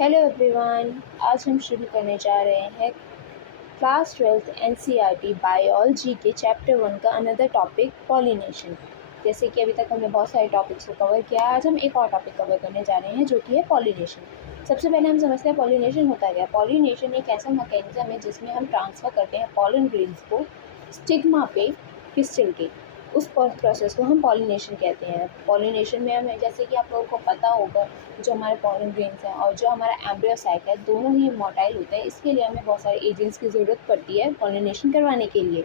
Hello everyone, आज हम शुरू करने जा रहे हैं क्लास 12th एनसीईआरटी बायोलॉजी के चैप्टर 1 का अनदर टॉपिक पॉलिनेशन। जैसे कि अभी तक हमने बहुत सारे टॉपिक्स को कवर किया, आज हम एक और टॉपिक कवर करने जा रहे हैं जो कि है पॉलिनेशन। सबसे पहले हम समझते हैं पॉलिनेशन होता क्या है। पॉलिनेशन एक ऐसा मैकेनिज्म है जिसमें हम ट्रांसफ़र करते हैं पॉलन ग्रेन्स को स्टिग्मा पे पिस्टिल के, उस प्रोसेस को हम पॉलिनेशन कहते हैं। पॉलिनेशन में हमें, जैसे कि आप लोगों को पता होगा, जो हमारे पॉलन ग्रेन्स हैं और जो हमारा एम्ब्रियो साइक है, दोनों ही मोटाइल होते हैं। इसके लिए हमें बहुत सारे एजेंट्स की ज़रूरत पड़ती है पॉलिनेशन करवाने के लिए।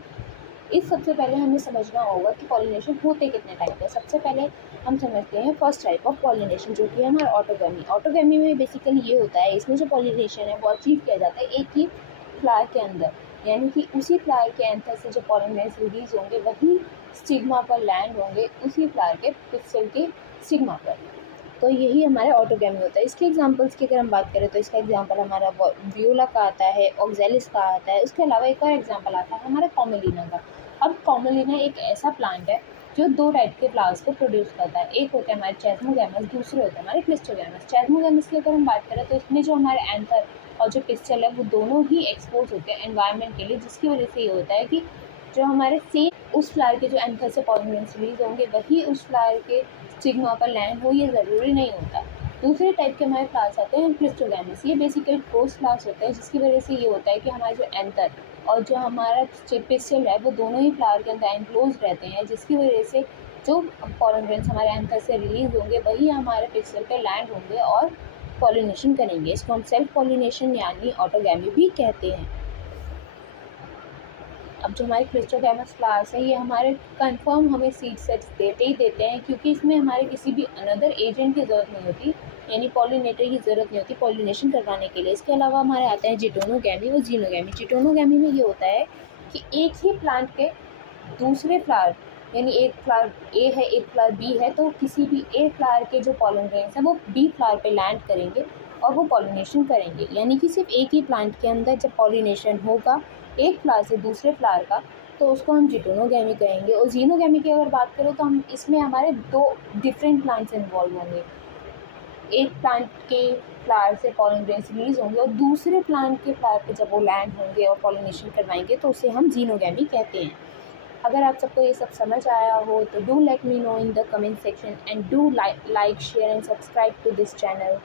इस सबसे पहले हमें समझना होगा कि पॉलिनेशन होते कितने टाइप है। सबसे पहले हम समझते हैं फर्स्ट टाइप ऑफ पॉलिनेशन, जो कि है हमारा ऑटोगैमी। ऑटोगैमी में बेसिकली ये होता है, इसमें जो पॉलिनेशन है वो अचीव किया जाता है एक ही फ्लावर के अंदर, यानी कि उसी फ्लावर के एंथर से जो पॉलन ग्रेन्स रिलीज होंगे वही स्टिग्मा पर लैंड होंगे, उसी फ्लावर के पिस्टिल के स्टिग्मा पर। तो यही हमारे ऑटोगैमी होता है। इसके एग्जांपल्स की अगर हम बात करें तो इसका एग्जांपल हमारा वियोला का आता है, ऑक्जेलिस का आता है। उसके अलावा एक और एग्जांपल आता है हमारा कॉमेलिना का। अब कॉमेलिना एक ऐसा प्लांट है जो दो टाइप के फ्लावर्स को प्रोड्यूस करता है। एक होता है हमारे चेस्मोगैमस, दूसरे होते हैं हमारे क्लिस्टोगैमस। चेस्मोगैमस की अगर हम बात करें तो इसमें जो हमारे एंथर और जो पिस्टल है वो दोनों ही एक्सपोज होते हैं एनवायरनमेंट के लिए, जिसकी वजह से ये होता है कि जो हमारे सेम उस फ्लावर के जो एंथर से पॉलन ग्रेन्स रिलीज होंगे वही उस फ्लावर के स्टिग्मा पर लैंड हो, ये ज़रूरी नहीं होता। दूसरे टाइप के हमारे फ्लावर्स आते हैं क्लिस्टोगैमस। ये बेसिकली ठोस फ्लावर्स होते हैं, जिसकी वजह से ये होता है कि हमारे जो एंथर और जो हमारा पिस्टल है वो दोनों ही फ्लावर के अंदर एनक्लोज रहते हैं, जिसकी वजह से जो पॉलन ग्रेन्स हमारे एंथर से रिलीज होंगे वही हमारे पिस्टल पे लैंड होंगे और पॉलिनेशन करेंगे। इसको हम सेल्फ पॉलिनेशन यानी ऑटोगैमी भी कहते हैं। अब जो हमारे क्लिस्टोगैमस फ्लावर्स हैं, ये हमारे कंफर्म हमें सीड सेट्स देते ही देते हैं, क्योंकि इसमें हमारे किसी भी अनदर एजेंट की ज़रूरत नहीं होती, यानी पॉलिनेटर की ज़रूरत नहीं होती पॉलिनेशन करवाने के लिए। इसके अलावा हमारे आते हैं जिटोनोगैमी और जीनोगैमी। जिटोनोगैमी में ये होता है कि एक ही प्लांट के दूसरे फ्लावर, यानी एक फ्लावर ए है एक फ्लावर बी है, तो किसी भी ए फ्लावर के जो पॉलन ग्रेन्स हैं वो बी फ्लावर पे लैंड करेंगे और वो पॉलिनेशन करेंगे। यानी कि सिर्फ एक ही प्लांट के अंदर जब पॉलिनेशन होगा एक फ्लावर से दूसरे फ्लावर का, तो उसको हम जिटोनोगैमी कहेंगे। और जीनोगैमी की अगर बात करें तो हम इसमें हमारे दो डिफरेंट प्लांट्स इन्वॉल्व होंगे। एक प्लांट के फ्लावर से पॉलन ग्रेन्स रिलीज होंगे और दूसरे प्लांट के फ्लावर पे जब वो लैंड होंगे और पॉलिनेशन करवाएंगे तो उसे हम जीनोगैमी कहते हैं। अगर आप सबको ये सब समझ आया हो तो do let me know in the comment section and do like share and subscribe to this channel.